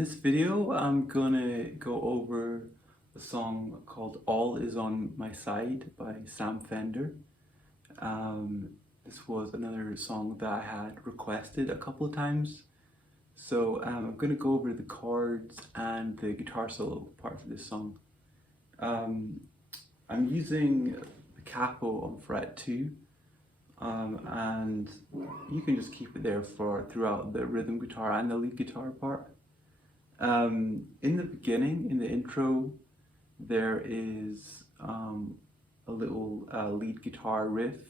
this video, I'm gonna go over a song called All Is On My Side by Fender. This was another song that I had requested a couple of times. So I'm gonna go over the chords and the guitar solo part for this song. I'm using the capo on fret 2. And you can just keep it there throughout the rhythm guitar and the lead guitar part. In the beginning, in the intro, there is a little lead guitar riff,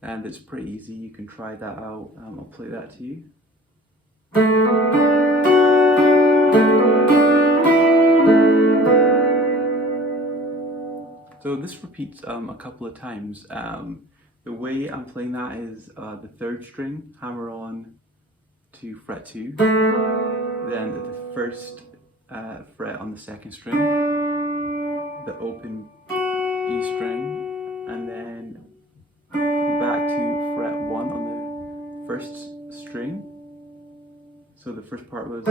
and it's pretty easy. You can try that out. I'll play that to you. So this repeats a couple of times. The way I'm playing that is the 3rd string, hammer on to fret 2, then the 1st fret on the 2nd string, the open E string, and then back to fret 1 on the 1st string. So the first part was,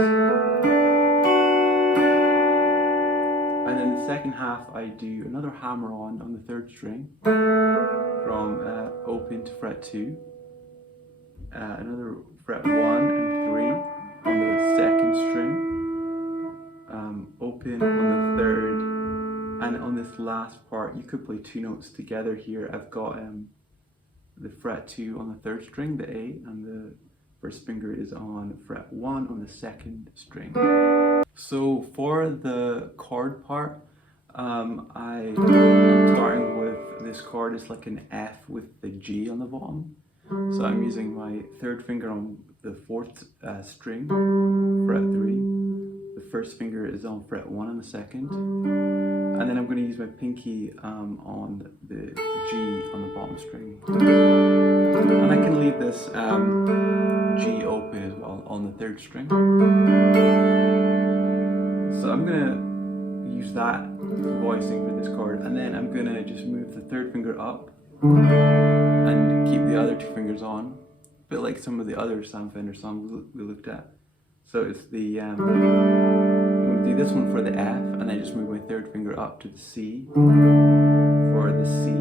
and then the second half I do another hammer on the 3rd string, from open to fret 2, another fret 1 and 3 on the 2nd string, open on the 3rd, and on this last part you could play 2 notes together here. I've got the fret 2 on the 3rd string, the A, and the 1st finger is on fret 1 on the 2nd string. So for the chord part, I'm starting with this chord. It's like an F with the G on the bottom. So I'm using my 3rd finger on the 4th string, fret 3. The 1st finger is on fret 1 on the 2nd. And then I'm going to use my pinky on the G on the bottom string. And I can leave this G open as well on the 3rd string. So I'm going to use that voicing for this chord, and then I'm going to just move the 3rd finger up and keep the other 2 fingers on, a bit like some of the other Fender songs we looked at. So it's the, I'm going to do this one for the F, and then just move my 3rd finger up to the C for the C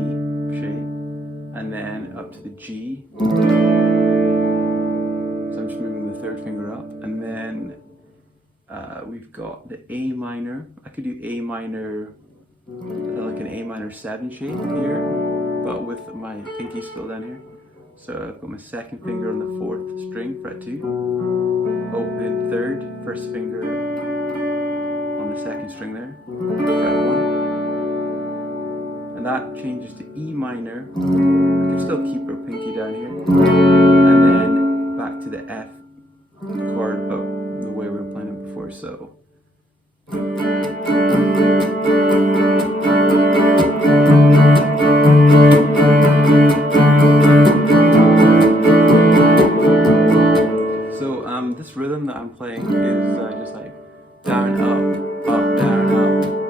shape, and then up to the G. So I'm just moving the 3rd finger up, and then we've got the A minor. I could do A minor, like an A minor 7 shape here, but with my pinky still down here. So I've got my 2nd finger on the 4th string, fret 2, open 3rd, 1st finger on the 2nd string there, fret 1, and that changes to E minor. I can still keep our pinky down here, and then back to the F chord, but the way we were playing it before. So this rhythm that I'm playing is just like down, up, down,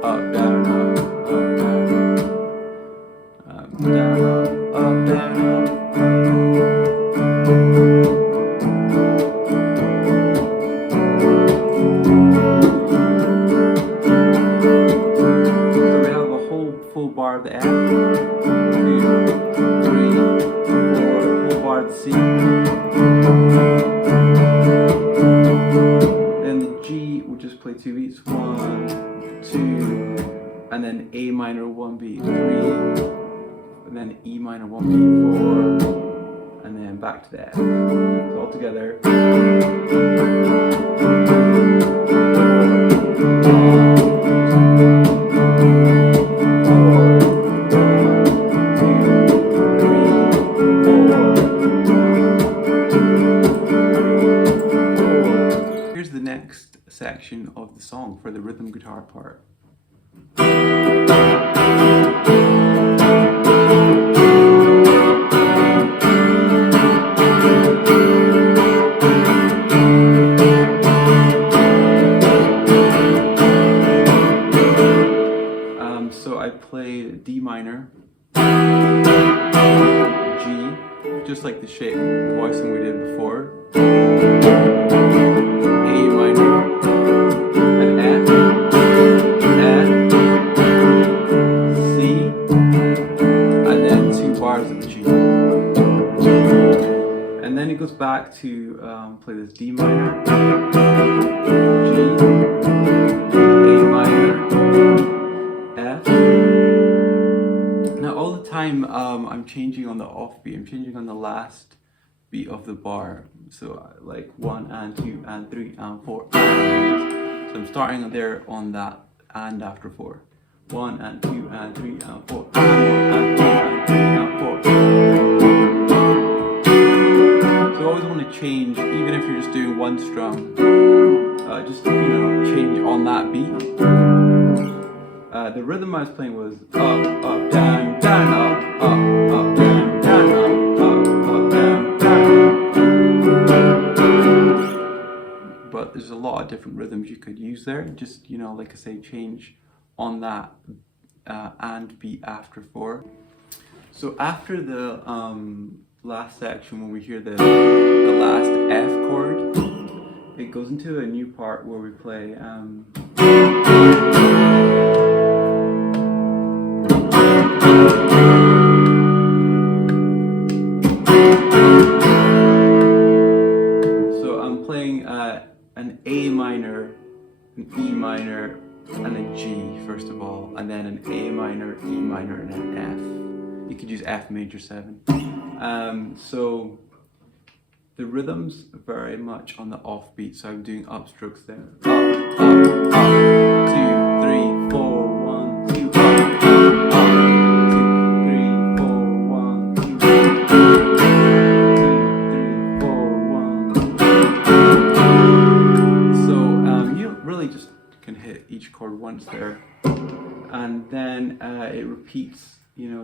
up, down, up, down, down, up, down, up. Full bar of the F, 2, 3, 4, full bar of the C. Then the G, we'll just play 2 beats, 1, 2, and then A minor 1 beat, 3, and then E minor 1 beat, 4, and then back to the F. So all together. Next section of the song for the rhythm guitar part. So I played D minor, G, just like the shape voicing we did before, A minor, goes back to play this D minor, G, A minor, F. Now all the time I'm changing on the offbeat, I'm changing on the last beat of the bar. So like 1 and 2 and 3 and 4 and. So I'm starting there on that and after 4. 1 and 2 and 3 and 4 and 1 and 2 and 3 and 4. So you always want to change, even if you're just doing one strum, just change on that beat. The rhythm I was playing was up, up, down, down, up, up, up, down, down, up, up, down, down. But there's a lot of different rhythms you could use there. Just, like I say, change on that and beat after 4. So after the last section, when we hear the last F chord, it goes into a new part where we play so I'm playing an A minor, an E minor, and a G first of all, and then an A minor, E minor, and an F. You could use F major 7. So the rhythm's very much on the offbeat, so I'm doing upstrokes there. Up, up, up, 2, 3, 4, 1, 2, up, up, 2, 3, 4, 1, 2, 2, 3, 4, 1. So you really just can hit each chord once there, and then it repeats,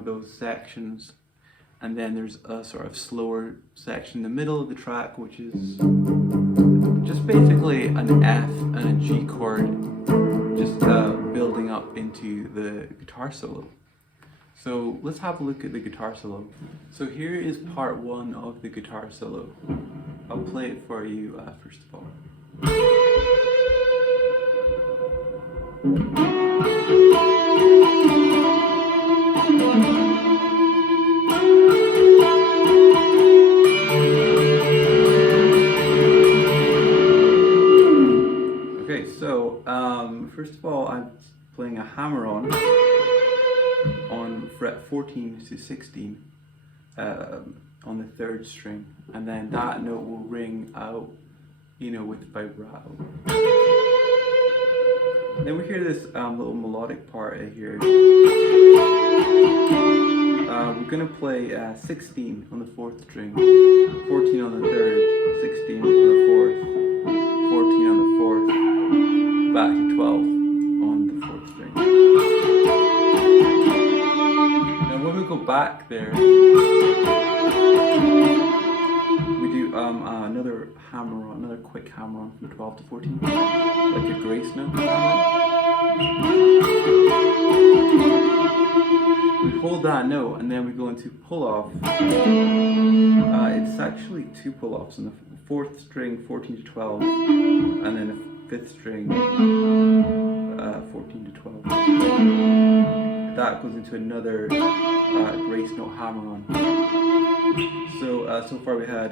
those sections. And then there's a sort of slower section in the middle of the track, which is just basically an F and a G chord, just building up into the guitar solo. So let's have a look at the guitar solo. So here is part 1 of the guitar solo. I'll play it for you first of all. First of all, I'm playing a hammer-on fret 14 to 16 on the 3rd string, and then that note will ring out, with vibrato. Then we hear this little melodic part here. We're going to play 16 on the 4th string, 14 on the 3rd, 16 on the 4th, 14 on the 4th, back to 12 on the 4th string. Now when we go back there, we do another hammer-on, another quick hammer-on from 12 to 14, like a grace note. We hold that note and then we go into pull-off. It's actually 2 pull-offs on the 4th string, 14 to 12, and then the 5th string, 14 to 12. That goes into another grace note hammer-on. So far we had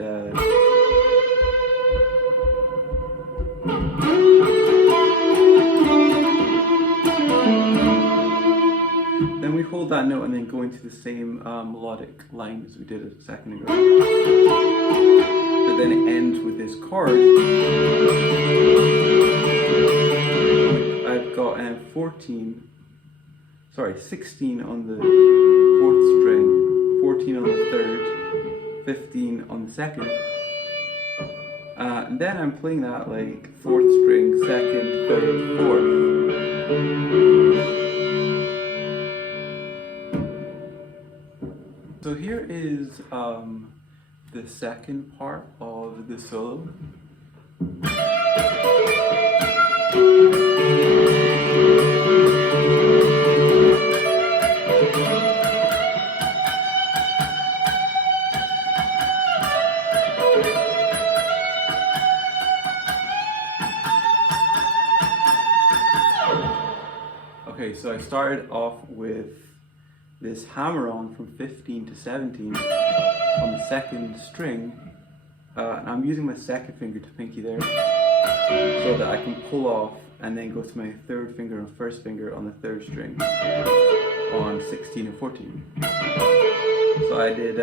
then we hold that note and then go into the same melodic line as we did a second ago. But then it ends with this chord. I've got 16 on the 4th string, 14 on the 3rd, 15 on the 2nd. And then I'm playing that like 4th string, 2nd, 3rd, 4th. So here is the second part of the solo. Okay, so I started off with this hammer-on from 15 to 17 on the 2nd string, and I'm using my second finger to pinky there, so that I can pull off and then go to my third finger and first finger on the third string on 16 and 14. So I did,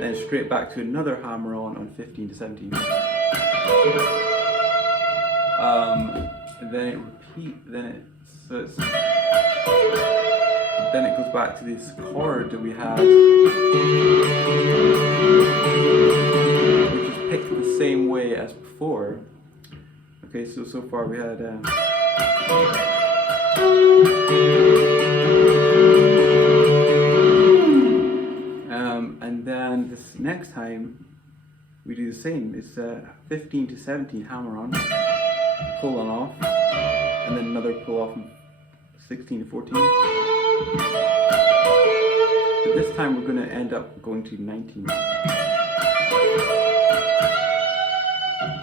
then straight back to another hammer on 15 to 17. And then it repeats, then it goes back to this chord that we had, which is picked the same way as before. Okay, so far we had and then this next time we do the same. It's 15 to 17 hammer on, pull on off, and then another pull off from 16 to 14. But this time we're going to end up going to 19.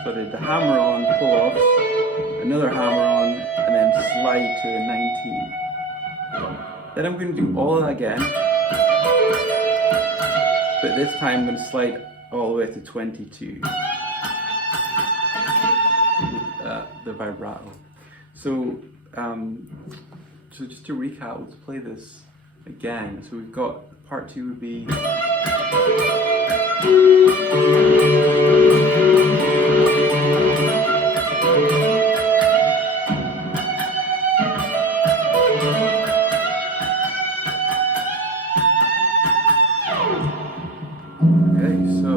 So I did the hammer on, pull offs, another hammer on, and then slide to the 19. Then I'm going to do all of that again, but this time I'm going to slide all the way to 22. The vibrato. So just to recap, let's play this again. So we've got part 2 would be okay, so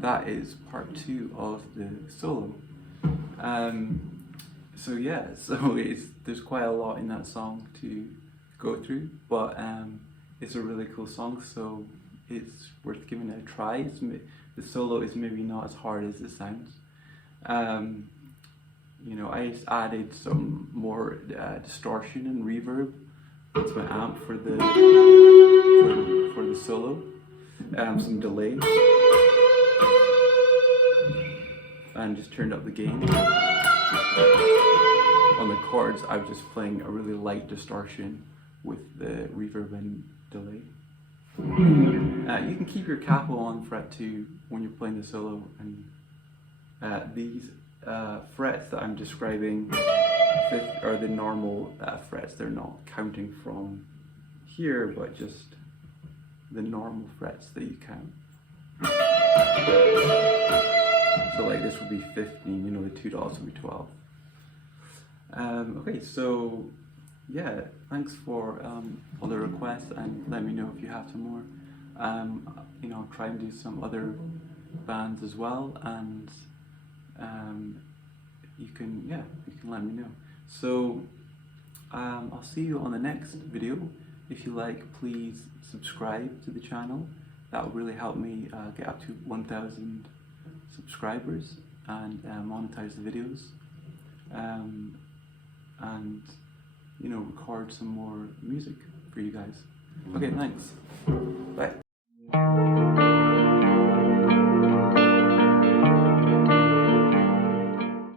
that is part 2 of the solo. So yeah, there's quite a lot in that song to go through, but it's a really cool song, so it's worth giving it a try. The solo is maybe not as hard as it sounds. You know, I just added some more distortion and reverb into my amp for the solo, some delay, and just turned up the gain. On the chords, I'm just playing a really light distortion with the reverb and delay. You can keep your capo on fret 2 when you're playing the solo, and these frets that I'm describing are the normal frets. They're not counting from here, but just the normal frets that you count. So like this would be 15, you know, the 2 dots would be 12. Okay, so yeah, thanks for all the requests, and let me know if you have some more. You know, I'll try and do some other bands as well, and you can let me know. So I'll see you on the next video. If you like, please subscribe to the channel. That would really help me get up to 1,000 subscribers and monetize the videos, and you know, record some more music for you guys. Okay, thanks. Bye.